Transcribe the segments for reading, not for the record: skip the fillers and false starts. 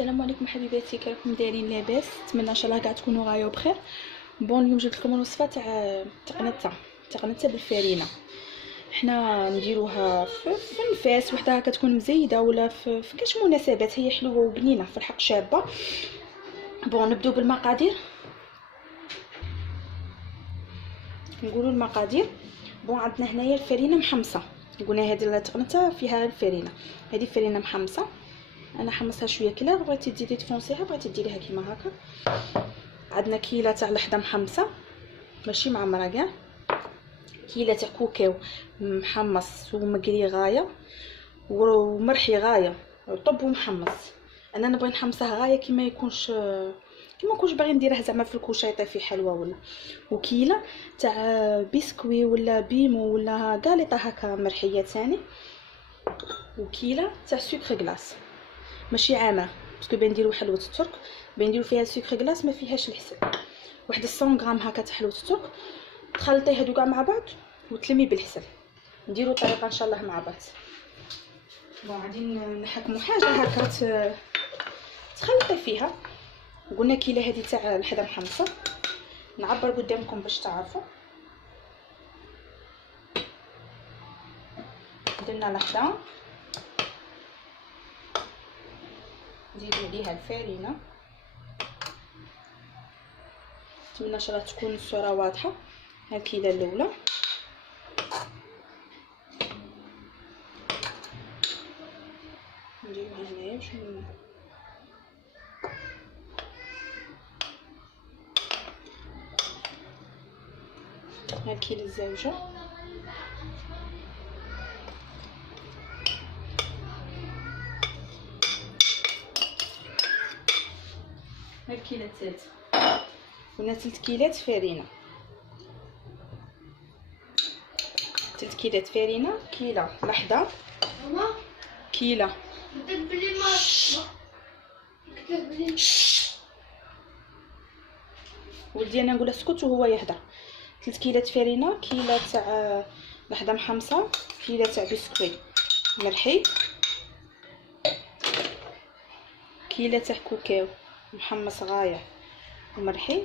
السلام عليكم حبيباتي، كيفكم دايرين؟ لاباس؟ نتمنى ان شاء الله كاع تكونوا غايه بخير. بون اليوم جبت لكم الوصفه تاع قنته بالفرينه. حنا نديروها في النفاس وحده كتكون مزيده ولا في كاش مناسبات. هي حلوه وبنينه في الحق، شابه. بون نبداو بالمقادير. نقولوا المقادير. بون عندنا هنايا الفرينه محمصه، قلنا هذه التقنته فيها غير الفرينه. هذه فرينه محمصه، انا حمصها شويه كلا. بغيتي ديري تفونسيها، بغيتي ديريها كيما هكا. عندنا كيله تاع اللحده محمصه ماشي معمره كاع، كيله تاع كوكاو محمص ومقلي غايه ومرحي غايه طب ومحمص. انا نبغي نحمصها غايه كيما يكونش باغي نديرها زعما في الكوشيطه في حلوه ولا. وكيله تاع بسكوي ولا بيمو ولا غاليطه هكا مرحيه ثاني. وكيله تاع سكر غلاس ماشي عامه، باسكو بنديرو حلوه الترك بنديرو فيها سكر غلاس ما فيهاش الحسل. واحد 100 غرام هكا تاع حلوه الترك. تخلطي هادو كاع مع بعض وتلمي بالحسل. نديرو الطريقه ان شاء الله مع بعض. بون غادي نحكموا حاجه هكا تخلطي فيها. قلنا كيله هذه تاع اللحده محمصه، نعبر قدامكم باش تعرفوا. درنا لحده، نزيدو عليها الفرينه. نتمنى ان شاء الله تكون الصوره واضحه. ها الكيله الاولى، نديروها هنايا باش ها الكيله الزوجه. ها الكيله الثالثه، قلنا 3 كيلات فرينه. 3 كيلات فرينه، كيله لحده، كيله ولدي انا نقول اسكت وهو يهدر. 3 كيلات فرينه، كيله تاع لحده محمصه، كيله تاع بسكوي مرحي، كيله تاع كوكاو محمص غايه ومرحي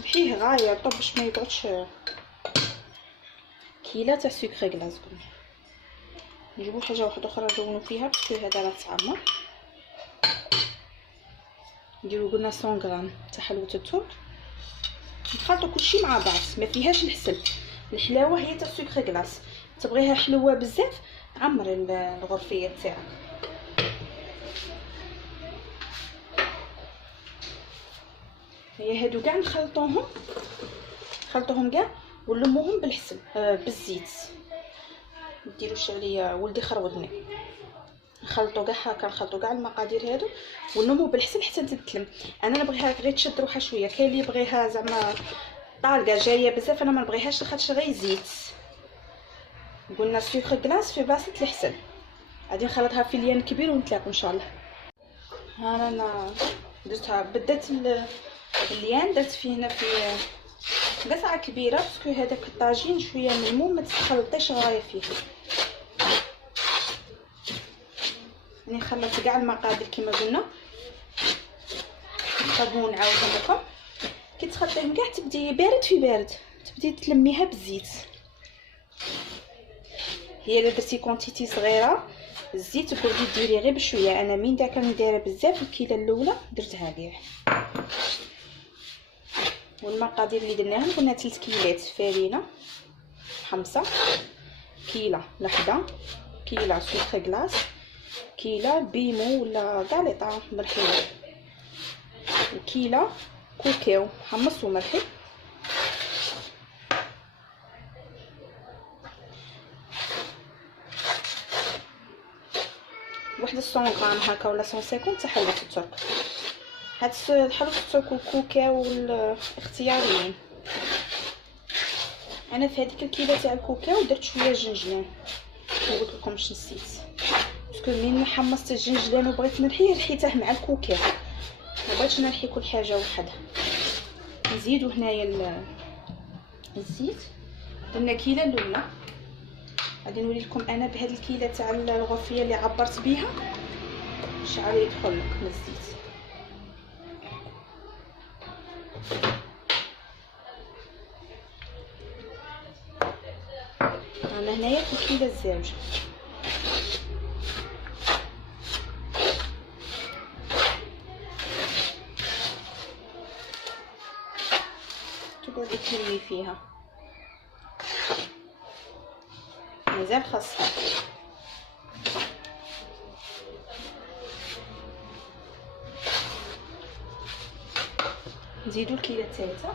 نحيه غايه طب باش ما يقعدش، كيله تاع سكر غلاس. قلنا نجيبو حاجه واحده اخرى نلونو فيها باسكو هذا راه تعمر. نديرو قلنا 100 غرام تاع حلوه الترك. نخلطو كلشي مع بعض، ما فيهاش الحسل. الحلاوه هي تاع سكر غلاس. تبغيها حلوه بزاف عمر الغرفيه تاعك. هي هادو كاع نخلطوهم كاع ونلموهم بالحسل بالزيت. نديروش عليا ولدي خرودني. نخلطو كاع هكا، نخلطو كاع المقادير هادو ونلمو بالحسل حتى تتلم. انا نبغيها غير تشد روحها شويه. كاين اللي يبغيها زعما طالقه جايه بزاف، انا ما نبغيهاش لخاطر غير زيت. قلنا سكر غلاس في بلاصه الحسل. غادي نخلطها في ليان كبير ونتلاقوا ان شاء الله. ها انا درتها بدات الليان، درت فيه هنا في قطعه كبيره باسكو هذاك الطاجين شويه ملموم، ما تخلطيش غايه فيه. يعني خلطت كاع المقادير كما قلنا. نقدروا نعاودهم لكم. كي تخلطيهم كاع تبدي بارد في بارد تبدي تلميها بالزيت. هي الا درتي كونتيتي صغيره الزيت تقدري ديري غير بشويه. انا من دا كان دايره بزاف الكيله الاولى درتها كاع. والمقادير اللي درناهم قلنا 3 كيلات فرينه محمصه، كيله لحده، كيله سكر غلاس، كيله بيمو ولا غاليطه مرحيه، وكيله كوكاو محمص ومرحي، واحد 100 غرام هكا ولا 150 تاع حلوه الترك. هاد حلوه الترك والكوكاو الاختياريين. انا في هذيك الكيله تاع الكوكاو درت شويه جنجلان، ما قلت لكمش نسيت باسكو ملي حمصت الجنجلان وبغيت نرحيه رحيته مع الكوكاو، ما بغيتش نرحي كل حاجه وحدها. نزيدو هنايا الزيت. درنا كيله الاولى. غادي نوري لكم انا بهذه الكيله تاع الغرفيه اللي عبرت بيها شحال يدخل لك من الزيت. انا هنايا الكيله الزاوجه. تقعدي تهري فيها مازال خاصها. نزيدو الكيله الثالثه.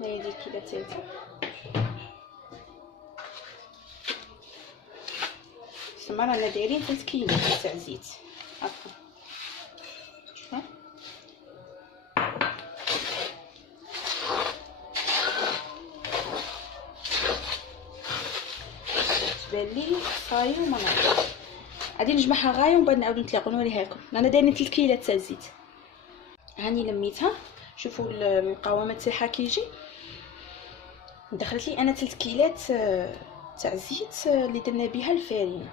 هذه الكيله الثالثه. تما رانا دايرين 3 كيلو تاع زيت. هاكا شوفوا تبان لي صايي وما نعرفش. غادي نجمعها غايه ومن بعد نعاود نتلاقاو نوريها لكم. رانا دايرين 3 كيلو تاع الزيت. هاني لميتها. شوفوا المقاومه تاعها كيجي. دخلت لي انا 3 كيلات تاع الزيت اللي درنا بها الفارينه.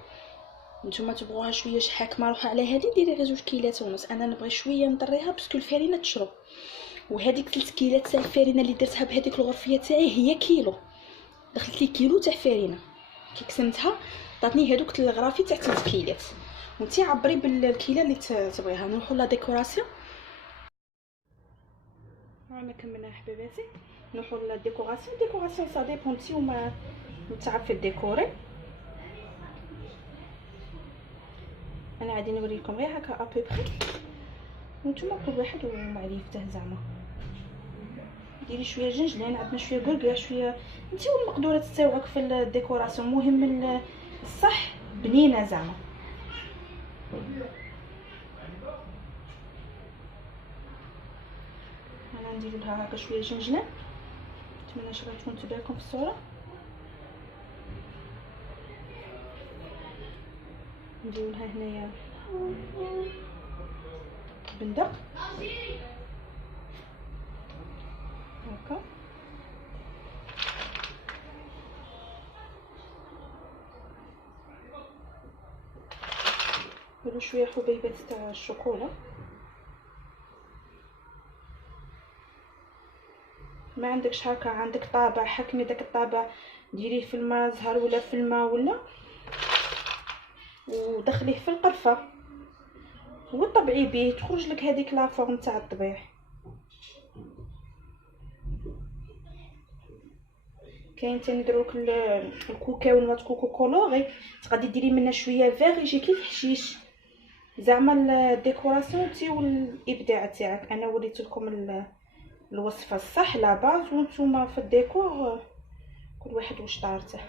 نتوما تبغوها شويه حاكمه روحوا على هذه ديري غير 2 كيلات ونص. انا نبغي شويه نطريها باسكو الفارينه تشرب. وهذيك 3 كيلات تاع الفارينه اللي درتها بهذيك الغرفيه تاعي هي كيلو. دخلت لي كيلو تاع فارينه. كي قسمتها عطاتني هذوك الغرافي تاع 3 كيلات. وانتي عبري بالكيله اللي تبغيها. نروحوا لا ديكوراسيون. رانا كملنا حبيباتي. نروحوا لا ديكوراسيون. ديكوراسيون سا ديبون نتوما تعرف في الديكوري. انا غادي نوريكم غير هكا ابي بخي وانتم كل واحد ومعرفته زعما. ديري شويه جنجلان، عندنا شويه كركاع، شويه انت والمقدورات تاوعك في الديكوراسيون. المهم الصح بنينه زعما. انا ندير لها هكا شويه جنجلان. نتمنى تكون تبانكم في الصوره. ندير لها هنايا بندق هكا. نديرو شويه حبيبات تاع الشوكولا. ما عندكش هكا عندك طابع حكمي داك الطابع ديريه في الماء زهر ولا في الماء ولا ودخليه في القرفه وطبعي به تخرج لك هذيك لا فورم تاع الطبيع. كاين تاني دروك الكوكاو نوات كوكو كولوري تقدري ديري منها شويه فيغ يجي كيف حشيش زعما الديكوراسيون تي والابداع تاعك. انا وريت لكم الوصفه الصح لا باز وانتم في الديكور كل واحد واش طارته.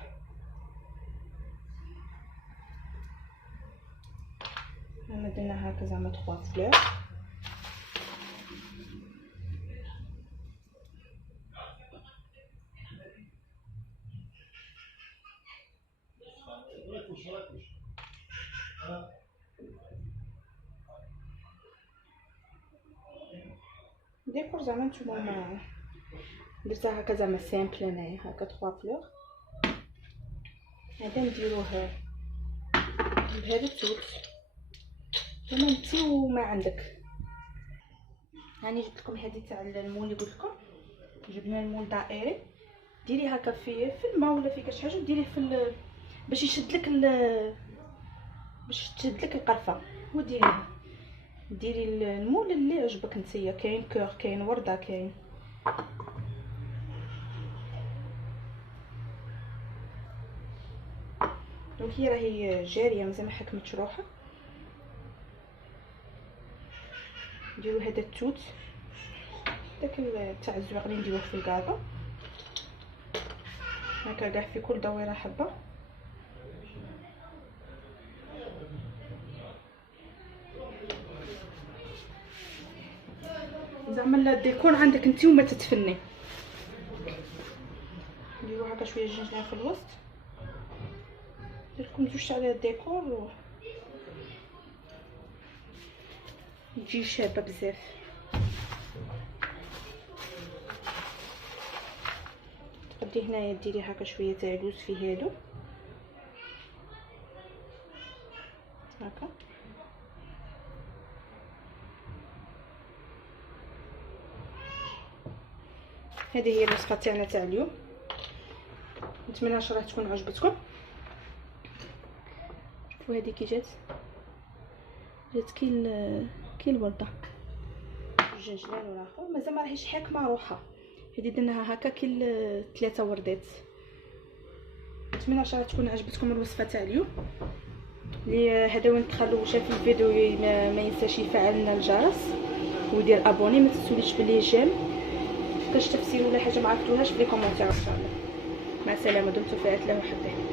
انا درنا هكا زعما 3 فلور. ديكور زعما نتوما درتها هكا زعما سامبل. انايا هكا 3 فلور. هذا نديروه بهذا التوت ثم نتيو ما عندك. هاني جبت لكم هذه تاع المول اللي قلت لكم. جبنا المول دائري. ديري هكا في الماء ولا في كاش حاجه ديريه في باش يشد لك باش تشد لك القرفه وديريها. ديري المول اللي عجبك نتيا. كاين كور كاين ورده كاين. دونك هي راهي جاريه مازال ما حكمتش روحها. نديرو هذا التوت داك تاع الزواق اللي نديروه في الكاطو هكا كاع في كل دويره حبه. زعما الديكور عندك انت وما تتفني. نديرو هكا شويه جنجلان في الوسط. درتلكم زوج على الديكور تجي شابه بزاف. تقدري هنايا ديري هكا شويه تاع لوز في هادو هذه هي الوصفه تاعنا تاع اليوم، نتمنى ان شاء الله تكون عجبتكم. شوفوا هذه كي جات كي الورده الجنجلان والاخر مازال ما راهيش حاكمه روحها. هذه درناها هكا كي 3 وردات. نتمنى ان شاء الله تكون عجبتكم الوصفه تاع اليوم. اللي هذا وين تخلوا شاف الفيديو ما ينساش يفعل لنا الجرس ويدير ابوني. ما تنسوليش بلي جيم كاش تفسير ولا حاجه ما عرفتوهاش في لي كومونتير ان شاء الله. مع السلامه، دمتم في عافيه وحده.